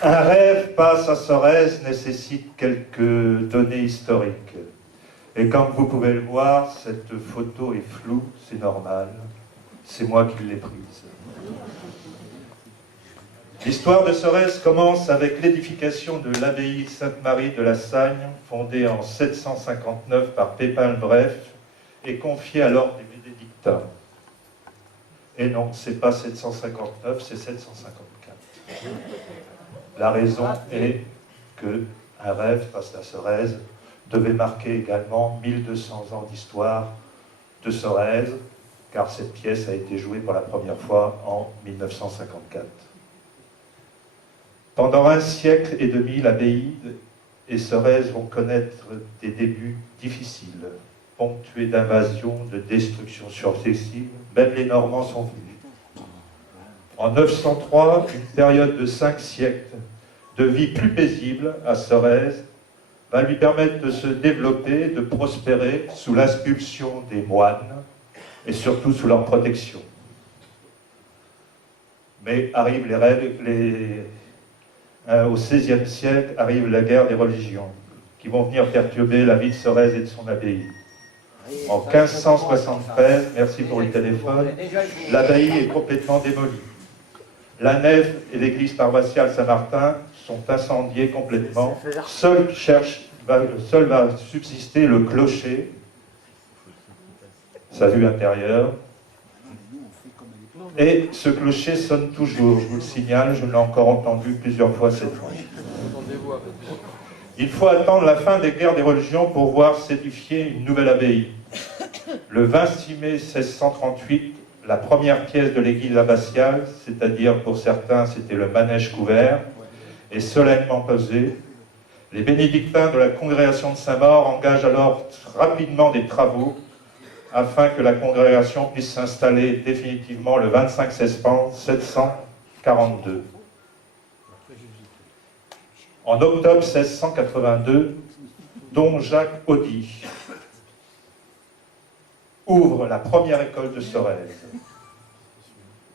Un rêve passe à Sorèze nécessite quelques données historiques. Et comme vous pouvez le voir, cette photo est floue, c'est normal. C'est moi qui l'ai prise. L'histoire de Sorèze commence avec l'édification de l'abbaye Sainte-Marie de la Sagne, fondée en 759 par Pépin le Bref et confiée à l'ordre des bénédictins. Et non, c'est pas 759, c'est 754. La raison est que un rêve face à Sorèze devait marquer également 1200 ans d'histoire de Sorèze, car cette pièce a été jouée pour la première fois en 1954. Pendant un siècle et demi, l'abbaye et Sorèze vont connaître des débuts difficiles, ponctués d'invasions, de destructions successives. Même les Normands sont venus. En 903, une période de 5 siècles de vie plus paisible à Sorèze va lui permettre de se développer, de prospérer sous l'impulsion des moines et surtout sous leur protection. Mais arrivent les règles, au XVIe siècle arrive la guerre des religions, qui vont venir perturber la vie de Sorèze et de son abbaye. En 1573, merci pour le téléphone, l'abbaye est complètement démolie. La nef et l'église paroissiale Saint-Martin sont incendiées complètement. Seul va subsister le clocher, sa vue intérieure. Et ce clocher sonne toujours, je vous le signale, je l'ai encore entendu plusieurs fois cette fois. Il faut attendre la fin des guerres des religions pour voir s'édifier une nouvelle abbaye. Le 26 mai 1638, la première pièce de l'église abbatiale, c'est-à-dire pour certains c'était le manège couvert, est solennellement posée. Les bénédictins de la congrégation de Saint-Maur engagent alors rapidement des travaux afin que la congrégation puisse s'installer définitivement le 25 septembre 742. En octobre 1682, Don Jacques Audy ouvre la première école de Sorèze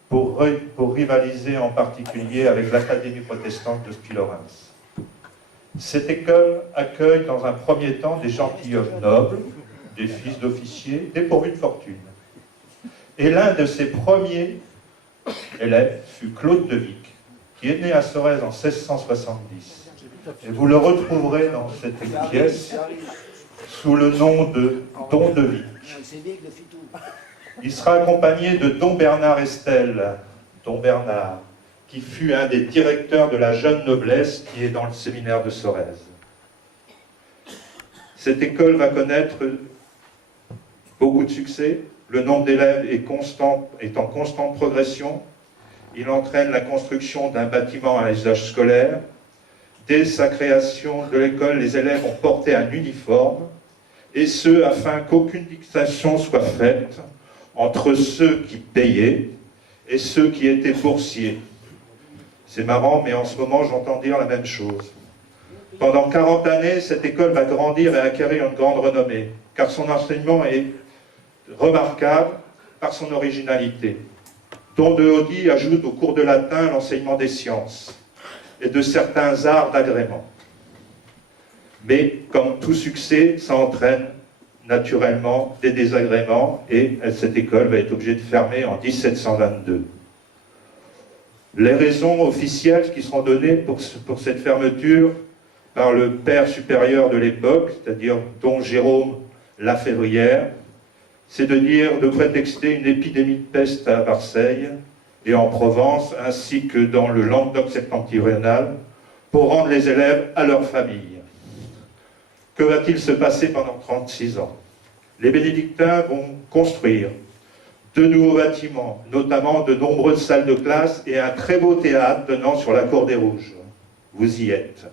pour rivaliser en particulier avec l'Académie protestante de Spilorens. Cette école accueille dans un premier temps des gentilshommes nobles, des fils d'officiers, dépourvus de fortune. Et l'un de ses premiers élèves fut Claude de Vic, qui est né à Sorèze en 1670. Et vous le retrouverez dans cette pièce sous le nom de Don de Vic. Il sera accompagné de Don Bernard Estel, Don Bernard, qui fut un des directeurs de la jeune noblesse qui est dans le séminaire de Sorèze. Cette école va connaître beaucoup de succès. Le nombre d'élèves est en constante progression. Il entraîne la construction d'un bâtiment à usage scolaire. Dès sa création de l'école, les élèves ont porté un uniforme, et ce, afin qu'aucune distinction soit faite entre ceux qui payaient et ceux qui étaient boursiers. C'est marrant, mais en ce moment, j'entends dire la même chose. Pendant 40 années, cette école va grandir et acquérir une grande renommée, car son enseignement est remarquable par son originalité. Don de Audy ajoute au cours de latin l'enseignement des sciences et de certains arts d'agrément. Mais, comme tout succès, ça entraîne naturellement des désagréments, et cette école va être obligée de fermer en 1722. Les raisons officielles qui seront données pour cette fermeture par le père supérieur de l'époque, c'est-à-dire Don Jérôme Lafévrière, c'est de prétexter une épidémie de peste à Marseille et en Provence, ainsi que dans le Languedoc septentrional, pour rendre les élèves à leur famille. Que va-t-il se passer pendant 36 ans? Les bénédictins vont construire de nouveaux bâtiments, notamment de nombreuses salles de classe et un très beau théâtre donnant sur la Cour des Rouges. Vous y êtes.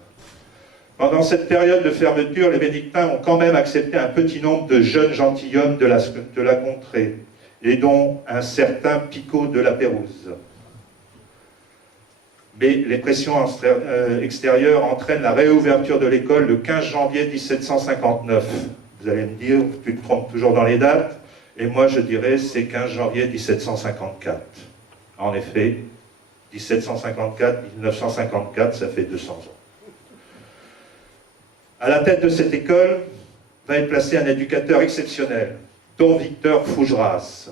Pendant cette période de fermeture, les bénédictins ont quand même accepté un petit nombre de jeunes gentilshommes de la contrée, et dont un certain Picot de la Pérouse. Mais les pressions extérieures entraînent la réouverture de l'école le 15 janvier 1759. Vous allez me dire, tu te trompes toujours dans les dates, et moi je dirais c'est 15 janvier 1754. En effet, 1754-1954, ça fait 200 ans. À la tête de cette école va être placé un éducateur exceptionnel, Don Victor Fougeras,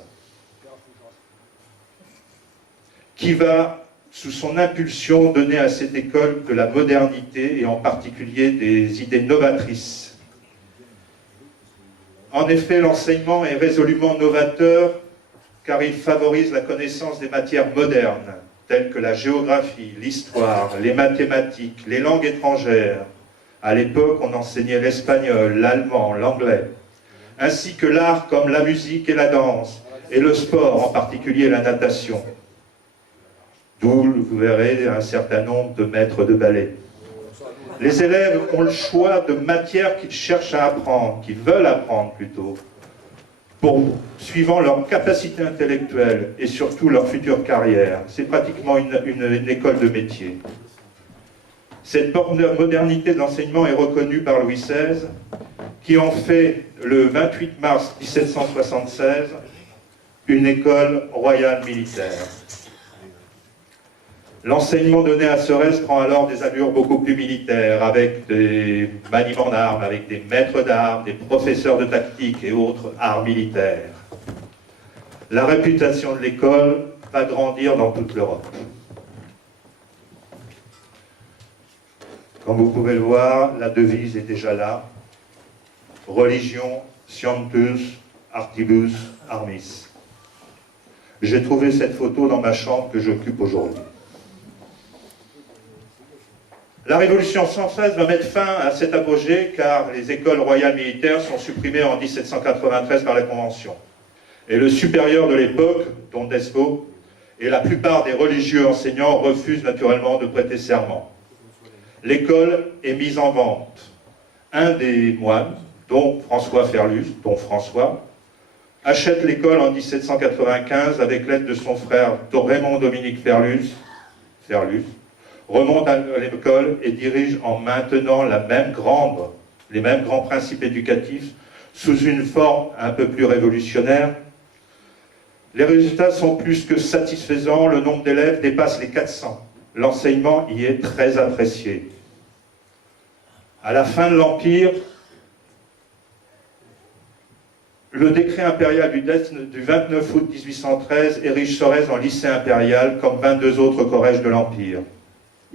qui va, sous son impulsion, donner à cette école de la modernité et en particulier des idées novatrices. En effet, l'enseignement est résolument novateur car il favorise la connaissance des matières modernes, telles que la géographie, l'histoire, les mathématiques, les langues étrangères. À l'époque, on enseignait l'espagnol, l'allemand, l'anglais, ainsi que l'art comme la musique et la danse, et le sport, en particulier la natation. D'où, vous verrez, un certain nombre de maîtres de ballet. Les élèves ont le choix de matières qu'ils cherchent à apprendre, qu'ils veulent apprendre plutôt, suivant leur capacité intellectuelle et surtout leur future carrière. C'est pratiquement une école de métier. Cette modernité de l'enseignement est reconnue par Louis XVI, qui en fait, le 28 mars 1776, une école royale militaire. L'enseignement donné à Sorèze prend alors des allures beaucoup plus militaires, avec des maniements d'armes, avec des maîtres d'armes, des professeurs de tactique et autres arts militaires. La réputation de l'école va grandir dans toute l'Europe. Comme vous pouvez le voir, la devise est déjà là. Religion, scientus, artibus, armis. J'ai trouvé cette photo dans ma chambre que j'occupe aujourd'hui. La Révolution française va mettre fin à cet apogée car les écoles royales militaires sont supprimées en 1793 par la Convention. Et le supérieur de l'époque, Don Desvaux, et la plupart des religieux enseignants refusent naturellement de prêter serment. L'école est mise en vente. Un des moines, dont François Ferlus, achète l'école en 1795 avec l'aide de son frère Raymond Dominique Ferlus, remonte à l'école et dirige en maintenant les mêmes grands principes éducatifs sous une forme un peu plus révolutionnaire. Les résultats sont plus que satisfaisants, le nombre d'élèves dépasse les 400. L'enseignement y est très apprécié. À la fin de l'Empire, le décret impérial du 29 août 1813 érige Sorèze en lycée impérial comme 22 autres collèges de l'Empire.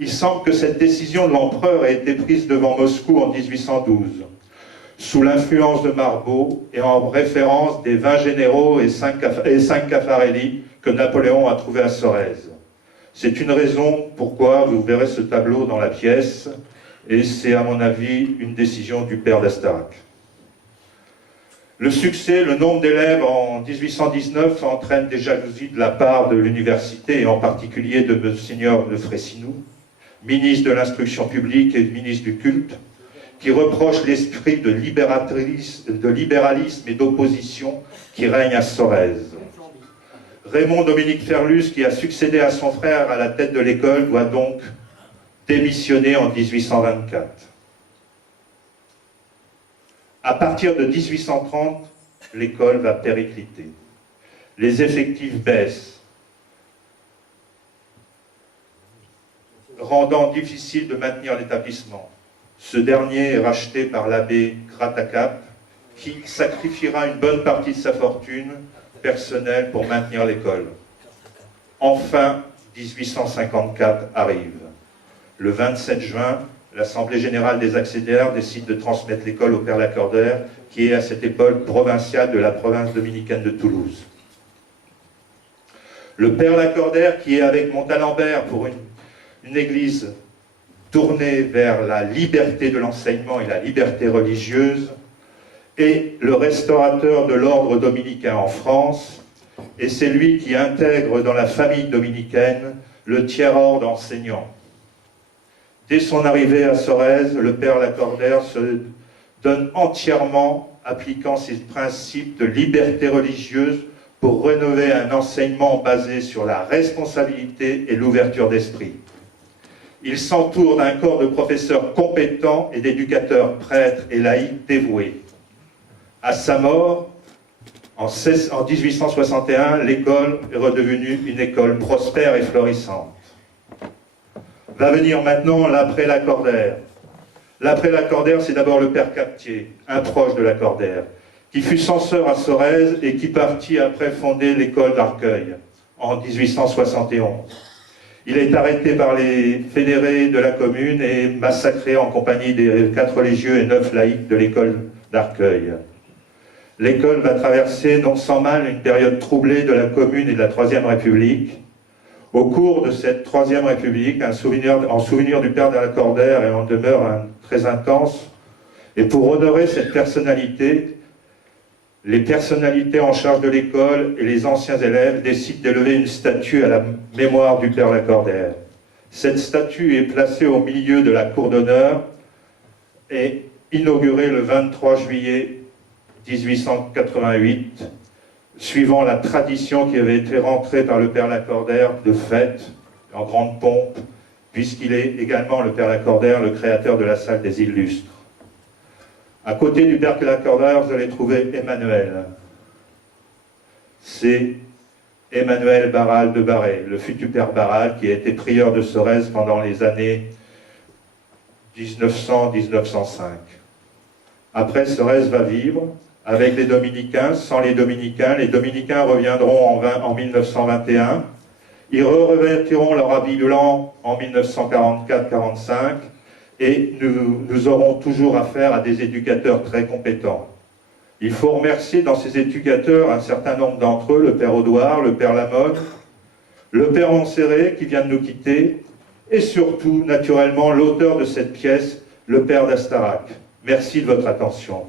Il semble que cette décision de l'empereur ait été prise devant Moscou en 1812, sous l'influence de Marbot et en référence des 20 généraux et 5 Caffarelli que Napoléon a trouvés à Sorèze. C'est une raison pourquoi vous verrez ce tableau dans la pièce, et c'est à mon avis une décision du père d'Astarac. Le succès, le nombre d'élèves en 1819 entraîne des jalousies de la part de l'université et en particulier de Monseigneur de Frayssinous, ministre de l'instruction publique et ministre du culte, qui reproche l'esprit de libéralisme et d'opposition qui règne à Sorèze. Raymond Dominique Ferlus, qui a succédé à son frère à la tête de l'école, doit donc démissionner en 1824. À partir de 1830, l'école va péricliter. Les effectifs baissent, rendant difficile de maintenir l'établissement. Ce dernier est racheté par l'abbé Gratacap, qui sacrifiera une bonne partie de sa fortune personnelle pour maintenir l'école. Enfin, 1854 arrive. Le 27 juin, l'Assemblée générale des accédaires décide de transmettre l'école au Père Lacordaire, qui est à cette époque provincial de la province dominicaine de Toulouse. Le Père Lacordaire, qui est avec Montalembert pour une église tournée vers la liberté de l'enseignement et la liberté religieuse, est le restaurateur de l'ordre dominicain en France, et c'est lui qui intègre dans la famille dominicaine le tiers-ordre enseignant. Dès son arrivée à Sorèze, le Père Lacordaire se donne entièrement, appliquant ses principes de liberté religieuse pour rénover un enseignement basé sur la responsabilité et l'ouverture d'esprit. Il s'entoure d'un corps de professeurs compétents et d'éducateurs prêtres et laïcs dévoués. À sa mort, en 1861, l'école est redevenue une école prospère et florissante. Va venir maintenant l'après-Lacordaire. L'après-Lacordaire, c'est d'abord le père Captier, un proche de Lacordaire, qui fut censeur à Sorèze et qui partit après fonder l'école d'Arcueil en 1871. Il est arrêté par les fédérés de la commune et massacré en compagnie des 4 religieux et 9 laïcs de l'école d'Arcueil. L'école va traverser non sans mal une période troublée de la commune et de la Troisième République. Au cours de cette Troisième République, en souvenir du père de Lacordaire et en demeure très intense, et pour honorer cette personnalité, les personnalités en charge de l'école et les anciens élèves décident d'élever une statue à la mémoire du père Lacordaire. Cette statue est placée au milieu de la cour d'honneur et inaugurée le 23 juillet 1888, suivant la tradition qui avait été rentrée par le père Lacordaire de fête, en grande pompe, puisqu'il est également, le père Lacordaire, le créateur de la salle des illustres. À côté du père Lacordaire, vous allez trouver Emmanuel. C'est Emmanuel Barral de Barré, le futur père Barral, qui a été prieur de Sorèze pendant les années 1900-1905. Après, Sorèze va vivre avec les Dominicains. Sans les Dominicains reviendront en 1921. Ils revêtiront leur habit blanc en 1944-45 et nous aurons toujours affaire à des éducateurs très compétents. Il faut remercier dans ces éducateurs un certain nombre d'entre eux, le père Audouard, le père Lamotte, le père Montserrat qui vient de nous quitter, et surtout, naturellement, l'auteur de cette pièce, le père d'Astarac. Merci de votre attention.